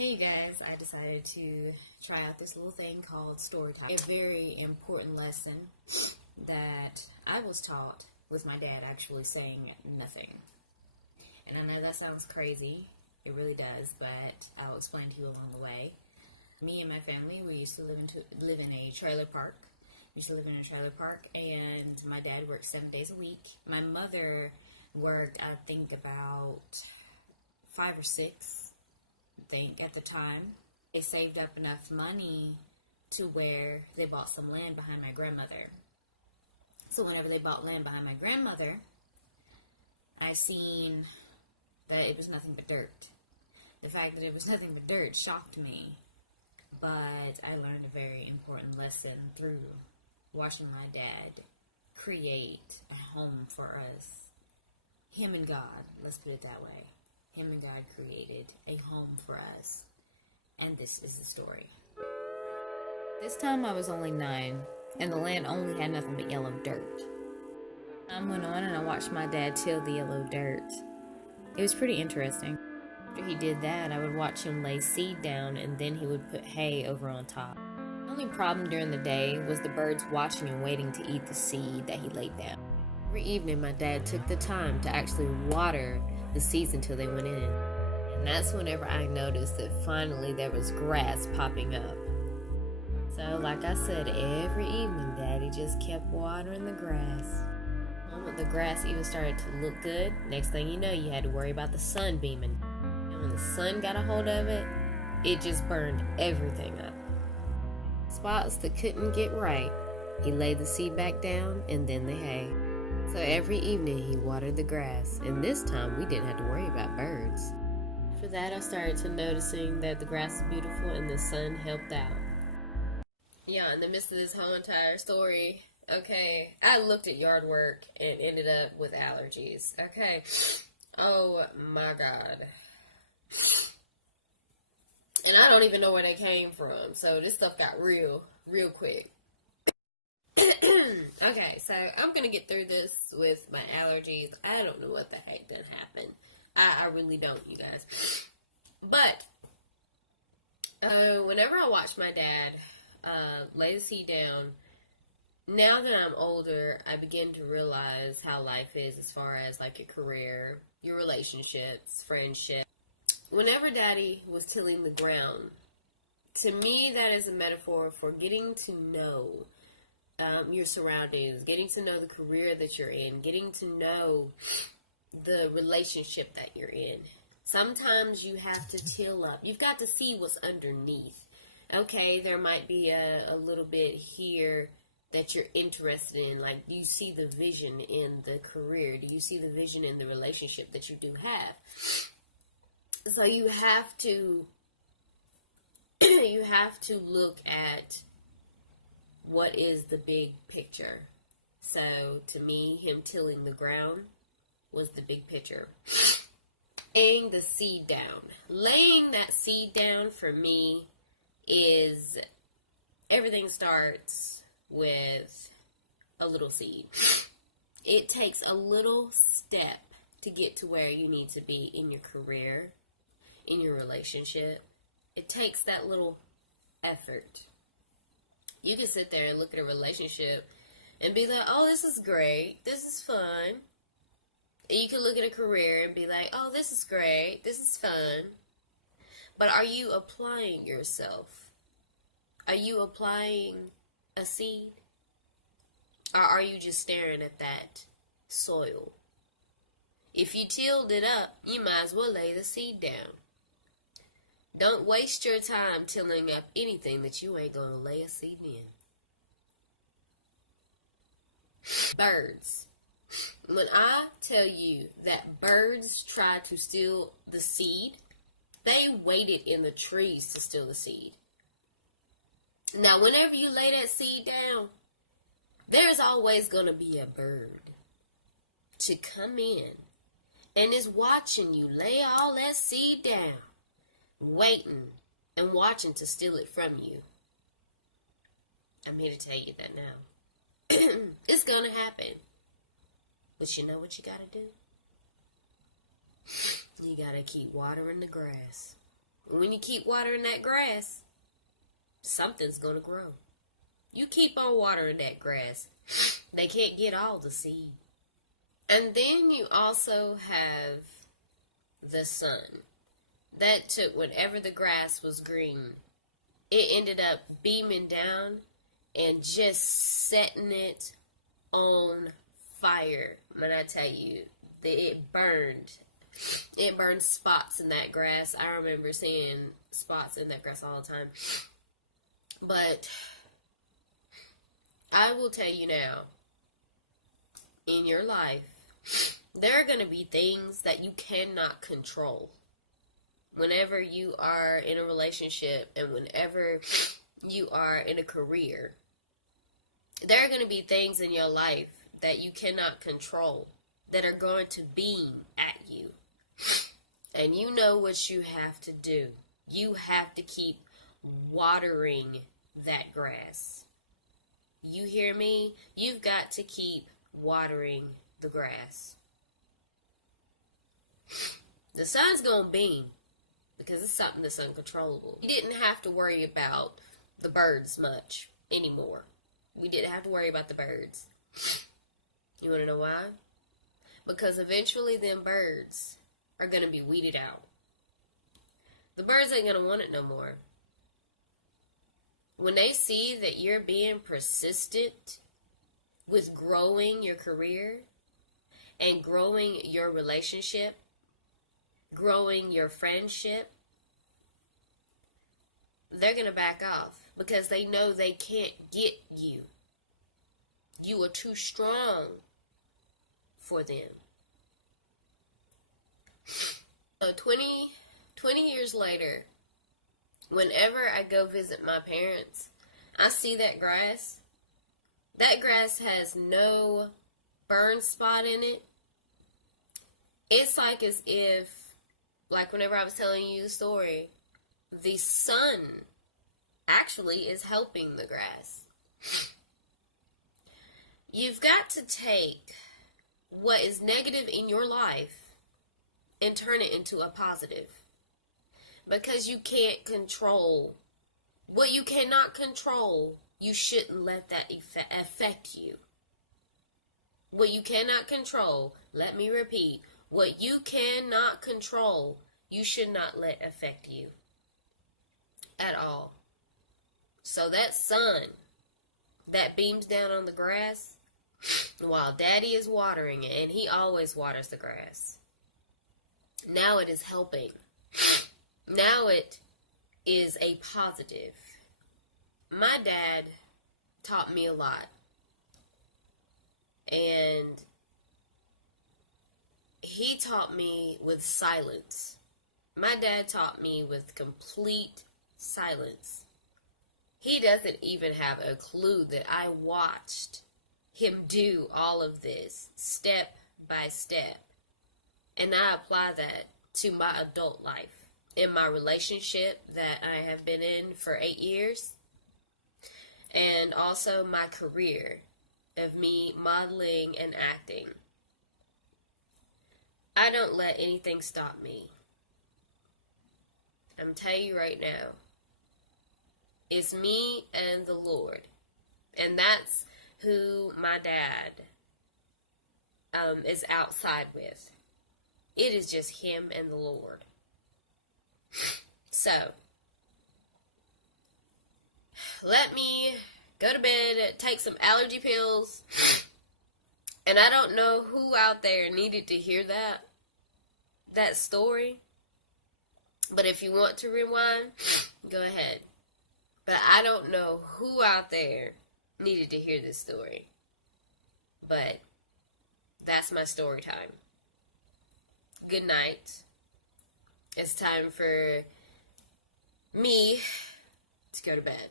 Hey guys, I decided to try out this little thing called story time. A very important lesson that I was taught with my dad actually saying nothing. And I know that sounds crazy, it really does, but I'll explain to you along the way. Me and my family, we used to live in a trailer park. And my dad worked 7 days a week. My mother worked, I think, about 5 or 6. At the time they saved up enough money to where they bought some land behind my grandmother. So whenever they bought land behind my grandmother, I seen that it was nothing but dirt. The fact that it was nothing but dirt shocked me, but I learned a very important lesson through watching my dad create a home for us. Him and God, let's put it that way. Him and God created a home for us, and this is the story. This time I was only 9, and the land only had nothing but yellow dirt. Time went on, and I watched my dad till the yellow dirt. It was pretty interesting. After he did that, I would watch him lay seed down, and then he would put hay over on top. The only problem during the day was the birds watching and waiting to eat the seed that he laid down. Every evening, my dad took the time to actually water the seeds until they went in. And that's whenever I noticed that finally there was grass popping up. So like I said, every evening Daddy just kept watering the grass. The moment the grass even started to look good, next thing you know, you had to worry about the sun beaming. And when the sun got a hold of it, it just burned everything up. Spots that couldn't get right, he laid the seed back down and then the hay. So every evening he watered the grass, and this time we didn't have to worry about birds. After that, I started to noticing that the grass is beautiful and the sun helped out. Yeah, in the midst of this whole entire story, okay, I looked at yard work and ended up with allergies, okay? Oh my God. And I don't even know where they came from, so this stuff got real quick. Okay, so I'm going to get through this with my allergies. I don't know what the heck done happened. I really don't, you guys. But, whenever I watch my dad lay the seed down, now that I'm older, I begin to realize how life is as far as like your career, your relationships, friendship. Whenever Daddy was tilling the ground, to me that is a metaphor for getting to know your surroundings, getting to know the career that you're in, getting to know the relationship that you're in. Sometimes you have to till up. You've got to see what's underneath. Okay, there might be a little bit here that you're interested in. Like, do you see the vision in the career? Do you see the vision in the relationship that you do have? So you have to look at what is the big picture. So, to me, him tilling the ground was the big picture. Laying the seed down. Laying that seed down for me is everything starts with a little seed. It takes a little step to get to where you need to be in your career, in your relationship. It takes that little effort. You can sit there and look at a relationship and be like, oh, this is great. This is fun. And you can look at a career and be like, oh, this is great. This is fun. But are you applying yourself? Are you applying a seed? Or are you just staring at that soil? If you tilled it up, you might as well lay the seed down. Don't waste your time tilling up anything that you ain't going to lay a seed in. Birds. When I tell you that birds try to steal the seed, they waited in the trees to steal the seed. Now, whenever you lay that seed down, there's always going to be a bird to come in and is watching you lay all that seed down, waiting and watching to steal it from you. I'm here to tell you that now. It's going to happen. But you know what you got to do? You got to keep watering the grass. When you keep watering that grass, something's going to grow. You keep on watering that grass. They can't get all the seed. And then you also have the sun. That took whenever the grass was green, it ended up beaming down and just setting it on fire. When I tell you, it burned. It burned spots in that grass. I remember seeing spots in that grass all the time. But I will tell you now, in your life, there are going to be things that you cannot control. Whenever you are in a relationship and whenever you are in a career, there are going to be things in your life that you cannot control that are going to beam at you. And you know what you have to do. You have to keep watering that grass. You hear me? You've got to keep watering the grass. The sun's going to beam because it's something that's uncontrollable. You didn't have to worry about the birds much anymore. We didn't have to worry about the birds. You want to know why? Because eventually them birds are going to be weeded out. The birds ain't going to want it no more. When they see that you're being persistent with growing your career and growing your relationship, growing your friendship, they're going to back off because they know they can't get you. You are too strong for them. So 20 years later, whenever I go visit my parents, I see that grass. That grass has no burn spot in it. It's like as if, like whenever I was telling you the story, the sun actually is helping the grass. You've got to take what is negative in your life and turn it into a positive. Because you can't control what you cannot control. You shouldn't let that affect you. What you cannot control, let me repeat, what you cannot control, you should not let affect you at all. So that sun that beams down on the grass while Daddy is watering it, and he always waters the grass, now it is helping. Now it is a positive. My dad taught me a lot. And he taught me with silence. My dad taught me with complete silence. He doesn't even have a clue that I watched him do all of this step by step. And I apply that to my adult life. In my relationship that I have been in for 8 years, and also my career of me modeling and acting. I don't let anything stop me. I'm telling you right now, it's me and the Lord, and that's who my dad is outside with. It is just him and the Lord. So, let me go to bed, take some allergy pills, and I don't know who out there needed to hear that story, but if you want to rewind, go ahead. But I don't know who out there needed to hear this story, but that's my story time. Good night. It's time for me to go to bed.